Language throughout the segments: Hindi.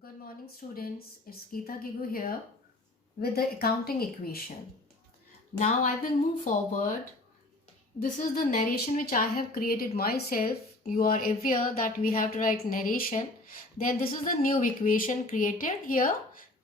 Good morning, students. It's Geeta Gigu here with the accounting equation. Now I will move forward. This is the narration which I have created myself. You are aware that we have to write narration. Then this is the new equation created here.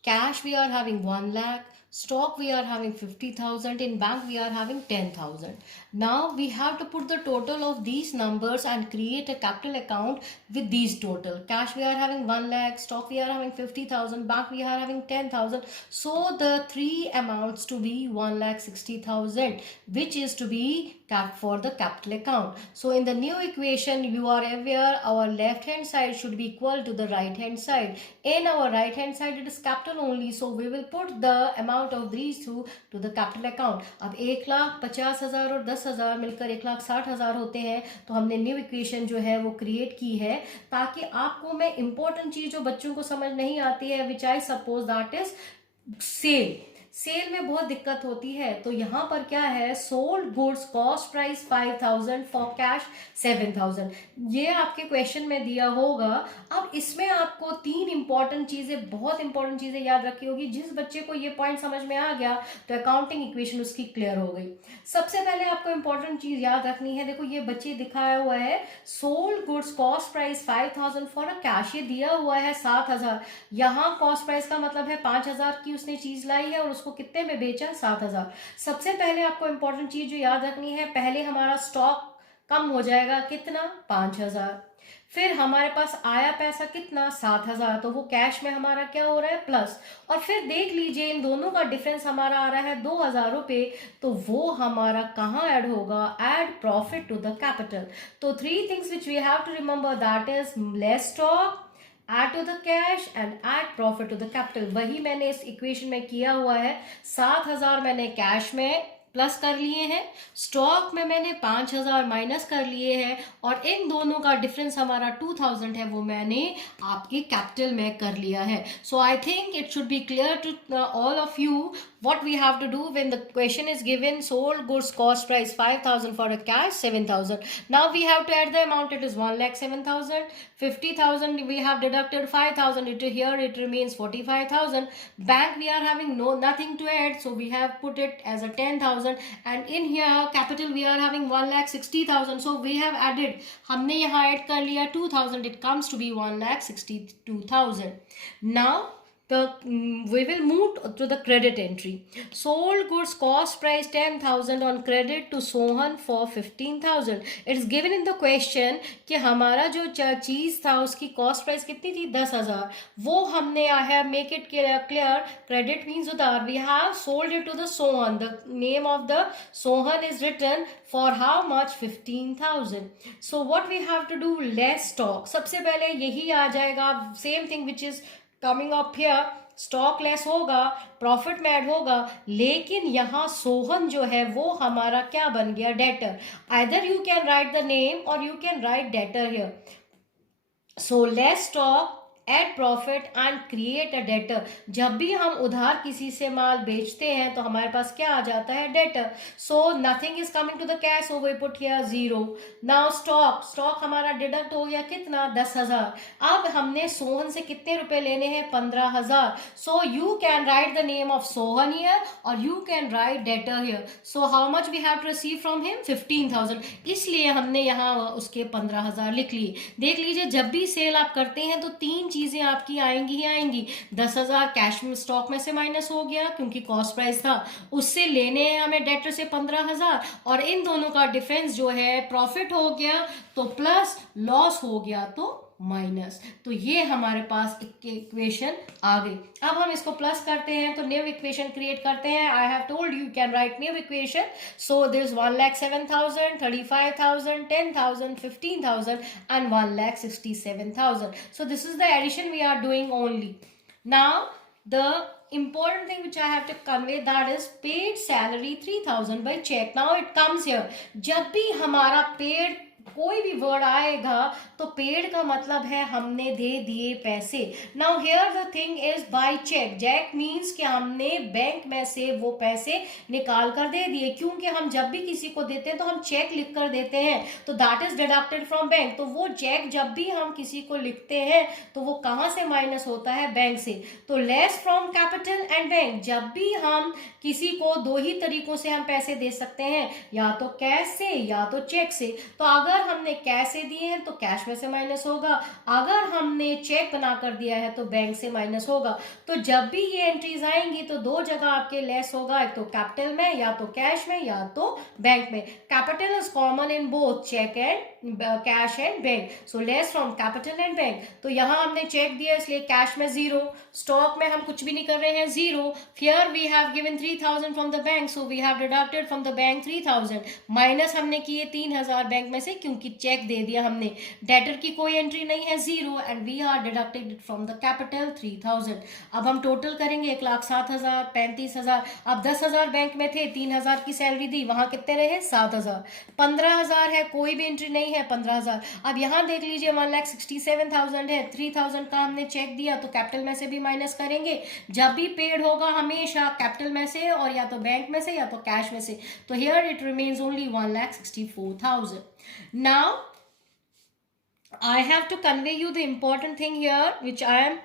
Cash we are having 1 lakh. Stock we are having 50,000. In bank we are having 10,000. Now we have to put the total of these numbers and create a capital account with these total. Cash we are having 1 lakh. Stock we are having 50,000. Bank we are having 10,000. So the three amounts to be 1,60,000, which is to be kept for the capital account. So in the new equation, you are aware our left hand side should be equal to the right hand side. In our right hand side it is capital only, so we will put the amount of these two to the capital account. अब 1,50,000 और 10,000 मिलकर 1,60,000 होते हैं. तो हमने न्यू इक्वेशन जो है वो क्रिएट की है ताकि आपको मैं इंपॉर्टेंट चीज जो बच्चों को समझ नहीं आती है, which I suppose that is sale में बहुत दिक्कत होती है. तो यहां पर क्या है, sold goods cost price 5,000 for cash 7,000. ये आपके क्वेश्चन में दिया होगा. अब इसमें आपको तीन इंपॉर्टेंट चीजें, बहुत इंपॉर्टेंट चीजें याद रखी होगी. जिस बच्चे को ये पॉइंट समझ में आ गया तो अकाउंटिंग इक्वेशन उसकी क्लियर हो गई. सबसे पहले आपको इंपॉर्टेंट चीज याद रखनी है. देखो ये बच्चे दिखाया हुआ है sold goods cost price 5,000 for a cash, ये दिया हुआ है 7,000. यहाँ कॉस्ट प्राइस का मतलब है 5,000 की उसने चीज लाई है और उसको कितने में बेचा, 7,000. सबसे पहले आपको इंपॉर्टेंट चीज जो याद रखनी है, पहले हमारा स्टॉक कम हो जाएगा कितना, 5,000. फिर हमारे पास आया पैसा कितना, 7,000, तो वो कैश में हमारा क्या हो रहा है, प्लस. और फिर देख लीजिए इन दोनों का डिफरेंस हमारा आ रहा है 2,000 रुपए. तो वो हमारा कहाँ ऐड होगा, add profit to the capital. तो three things which we have to remember, that is less stock, add to the cash and add profit to the capital. वही मैंने इस इक्वेशन में किया हुआ है. 7,000 मैंने कैश में प्लस कर लिए हैं, स्टॉक में मैंने 5,000 माइनस कर लिए हैं, और इन दोनों का डिफरेंस हमारा 2,000 है, वो मैंने आपके कैपिटल में कर लिया है. So I think it should be clear to all of you what we have to do when the question is given sold goods cost price 5,000 for a cash 7,000. Now we have to add the amount. It is 1,07,000. 50,000 we have deducted 5,000. Here it remains 45,000. Bank we are having nothing to add, so we have put it as a 10,000. And in here capital we are having 1,60,000. So we have added, हमने यहाँ add कर लिया 2,000. It comes to be 1,62,000. Now we will move to the credit entry. Sold goods cost price 10,000 on credit to Sohan for 15,000. It's given in the question कि हमारा जो चीज था उसकी कॉस्ट प्राइस कितनी थी, 10,000. वो हमने आया make it clear, credit means उधार. We have sold it to the Sohan. The name of the Sohan is written for how much, 15,000. So what we have to do, less stock. सबसे पहले यही आ जाएगा, same thing which is coming up here. Stock less होगा, प्रॉफिट में ऐड होगा, लेकिन यहां सोहन जो है वो हमारा क्या बन गया, debtor. Either you can write the name और you can write debtor here. So less stock, add profit and create a debtor. जब भी हम उधार किसी से माल बेचते हैं तो हमारे पास क्या आ जाता है, debtor. So nothing is coming to the cash, so we put here 0. Now stock हमारा डिडक्ट हो गया कितना, 10,000. अब हमने सोहन से कितने रुपए लेने हैं, 15,000. So you can write the name of Sohan here और you can write debtor here. So how much we have to receive from him, 15,000. इसलिए हमने यहाँ उसके 15,000 लिख लिए. देख लीजिए जब भी सेल आप करते हैं तो तीन चीजें आपकी आएंगी ही आएंगी. 10,000 कैश में स्टॉक में से माइनस हो गया क्योंकि कॉस्ट प्राइस था, उससे लेने हैं हमें डेटर से 15,000, और इन दोनों का डिफरेंस जो है प्रॉफिट हो गया तो प्लस, लॉस हो गया तो माइनस. तो ये हमारे पास इक्वेशन आ गई. अब हम इसको प्लस करते हैं तो न्यू इक्वेशन क्रिएट करते हैं. I have told you can right new equation. So this 1,07,000, 35,000, 10,000, 15,000 and 1,67,000. So this is the addition we are doing only. Now the important thing which I have to convey, that is paid salary 3,000 by check. Now it comes here. जब भी हमारा paid कोई भी वर्ड आएगा तो पेड का मतलब है हमने दे दिए पैसे. Now here the thing is by cheque. Cheque means कि हमने बैंक में से वो पैसे निकाल कर दे दिए, क्योंकि हम जब भी किसी को देते हैं तो हम चेक लिख कर देते हैं, तो that is deducted from bank. तो वो चेक जब भी हम किसी को लिखते हैं तो वो कहां से माइनस होता है? बैंक से. तो less from capital and bank. जब भी हम किसी को दो ही तरीकों से हम पैसे दे सकते हैं, या तो कैश से या तो चेक से. तो अगर हमने कैश से दिए हैं तो कैश में से माइनस होगा, अगर हमने चेक बनाकर दिया है तो बैंक से माइनस होगा. तो जब भी ये एंट्रीज आएंगी तो दो जगह आपके लेस होगा, एक तो कैपिटल में या तो कैश में या तो बैंक में. Capital is common in both cheque and cash and bank. So less from capital and bank. तो यहां हमने चेक दिया इसलिए कैश में 0, स्टॉक में हम कुछ भी नहीं कर रहे हैं 0. Here we have given 3000 from the bank, so we have deducted from the bank 3000. Minus हमने किए 3000 बैंक में से, क्योंकि चेक दे दिया हमने. डेटर की कोई एंट्री नहीं है 0, and we are deducted from the capital 3000. अब हम टोटल करेंगे 1,07,000, 35,000. अब 10,000 बैंक में थे, 3,000 की सैलरी दी, वहां कितने रहे? 7,000. 15,000 है, कोई भी एंट्री नहीं है, 15,000. अब यहां देख लीजिए 1,67,000 है, 3,000 का हमने चेक दिया तो कैपिटल में से भी माइनस करेंगे. जब भी पेड होगा हमेशा कैपिटल में से और या तो बैंक में से या तो कैश में से. तो here it remains only 1,64,000. Now I have to convey you the important thing here, which I am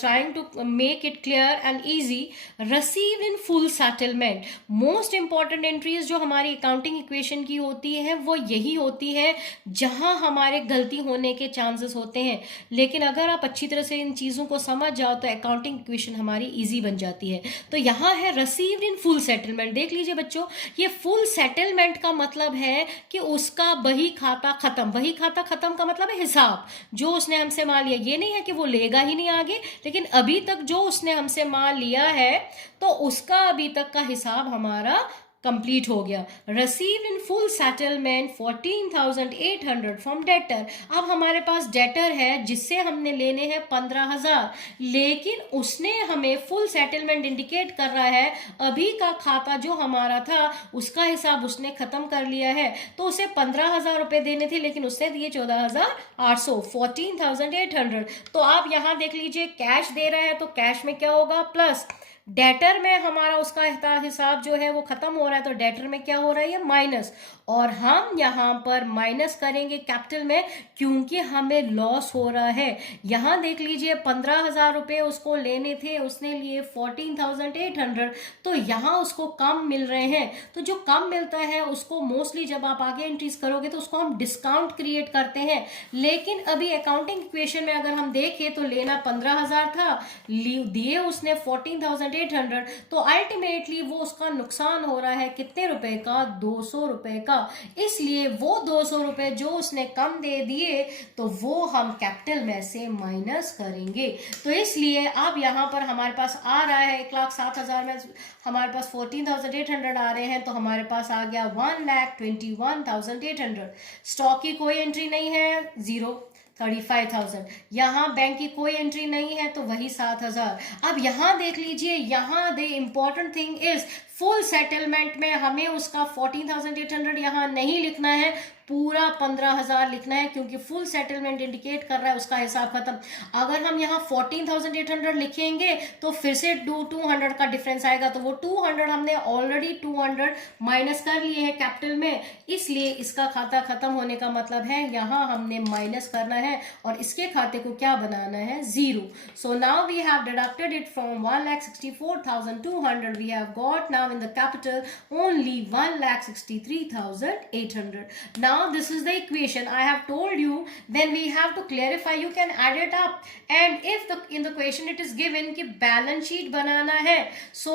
trying to make it clear and easy. Receive in full settlement. Most important entries जो हमारी accounting equation की होती है वो यही होती है जहां हमारे गलती होने के chances होते हैं. लेकिन अगर आप अच्छी तरह से इन चीज़ों को समझ जाओ तो accounting equation हमारी easy बन जाती है. तो यहाँ है received in full settlement. देख लीजिए बच्चों, ये full settlement का मतलब है कि उसका बही खाता खत्म. बही खाता खत्म का मतलब है हिसाब. जो उसने हमसे माल लिया, ये नहीं है कि वो लेगा ही नहीं आगे, लेकिन अभी तक जो उसने हमसे माल लिया है तो उसका अभी तक का हिसाब हमारा कंप्लीट हो गया. Receive in full settlement 14,800 from debtor. अब हमारे पास डेटर है जिससे हमने लेने हैं 15,000, लेकिन उसने हमें फुल सेटलमेंट इंडिकेट कर रहा है अभी का खाता जो हमारा था उसका हिसाब उसने खत्म कर लिया है. तो उसे 15,000 रुपए देने थे लेकिन उसने दिए 14,800, 14,800. तो आप यहां देख लीजिए कैश दे रहा है तो कैश में क्या होगा? प्लस. डेटर में हमारा उसका हिसाब जो है वो खत्म हो रहा है तो डेटर में क्या हो रहा है? ये माइनस. और हम यहां पर माइनस करेंगे कैपिटल में क्योंकि हमें लॉस हो रहा है. यहां देख लीजिए 15,000 रुपए उसको लेने थे, उसने लिए 14,800. तो यहां उसको कम मिल रहे हैं. तो जो कम मिलता है उसको मोस्टली जब आप आगे एंट्रीज करोगे तो उसको हम डिस्काउंट क्रिएट करते हैं. लेकिन अभी अकाउंटिंग इक्वेशन में अगर हम देखें तो लेना 15,000 था, दिए उसने 14,800. तो अल्टीमेटली वो उसका नुकसान हो रहा है कितने रुपए का? 200 रुपए का. इसलिए वो 200 रुपए जो उसने कम दे दिए तो वो हम कैपिटल में से माइनस करेंगे. तो इसलिए अब यहां पर हमारे पास आ रहा है 1,07,000 में हमारे पास 14,800 आ रहे हैं तो हमारे पास आ गया 1,21,800. स्टॉक की कोई एंट्री नहीं है, 0, 35,000. यहाँ बैंक की कोई एंट्री नहीं है तो वही 7,000. अब यहाँ देख लीजिए, यहाँ the important thing is full settlement में हमें उसका 14,800 यहाँ नहीं लिखना है, पूरा 15,000 लिखना है क्योंकि फुल सेटलमेंट इंडिकेट कर रहा है उसका हिसाब खत्म. अगर हम यहाँ 14,800 लिखेंगे तो फिर से 200 का डिफरेंस आएगा. तो वो 200 हमने ऑलरेडी 200 माइनस कर लिए हैं कैपिटल में, इसलिए इसका खाता खत्म होने का मतलब है यहाँ हमने माइनस करना है और इसके खाते को क्या बनाना है? 0. So now we have deducted it from 1,64,200. We have got now in the capital only 1,63,800. Now this is the equation I have told you. Then we have to clarify, you can add it up, and if in the question it is given कि balance sheet बनाना है, so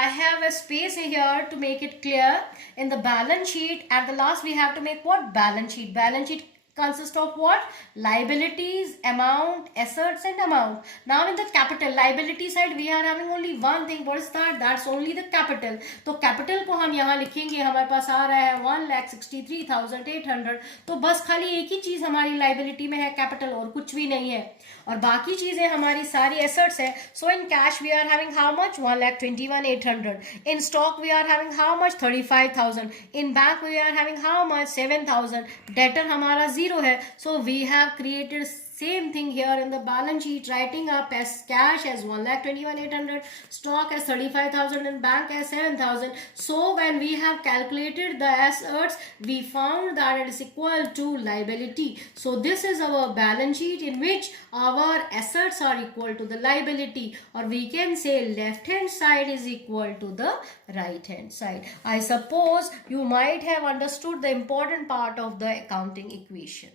I have a space here to make it clear. In the balance sheet at the last we have to make what? Balance sheet. Balance sheet consists of what? Liabilities, amount, assets and amount. Now in the capital liability side we are having only one thing. What is that? That's only the capital. तो capital को हम यहाँ लिखेंगे, हमारे पास आ रहा है 1,63,800. तो बस खाली एक ही चीज हमारी liability में है, capital, और कुछ भी नहीं है, और बाकी चीजें हमारी सारी assets है. So in cash we are having how much? 1,21,800. In stock we are having how much? 35,000. In bank we are having how much? 7,000. Debtor हमारा zero है. So we have created same thing here in the balance sheet, writing up as cash as 1,21,800, stock as 35,000 and bank as 7,000. So when we have calculated the assets, we found that it is equal to liability. So this is our balance sheet in which our assets are equal to the liability, or we can say left hand side is equal to the right hand side. I suppose you might have understood the important part of the accounting equation.